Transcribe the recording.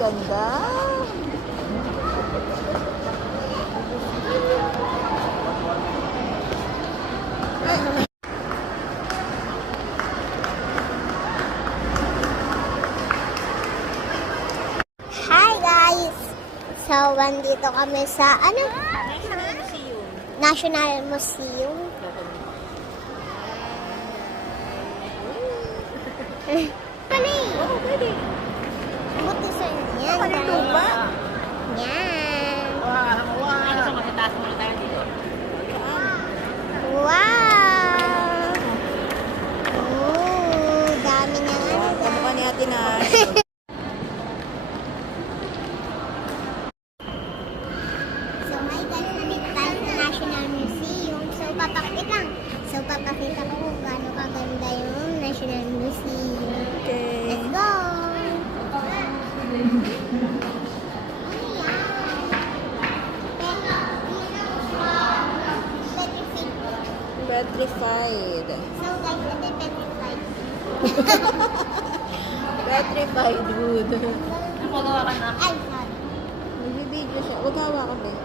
ganda. Hi guys! So, andito kami sa, National Museum. Pali! Oo, pwede. Buti sa inyo. Panituba. Yan. Wow. Ano sa matataas muna tayo dito? Wow! Oh, dami na nga. Kamukha ni Ate na. So, hi guys, nandito tayo sa National Museum. So, papakita ko kung gaano kaganda yung National Museum. Okay. Let's go! Petrified. So guys, ito yung petrified. Petrified wood. Napagawa ka na. Ay, sorry. Nagbibideo siya. Huwag hawakan din.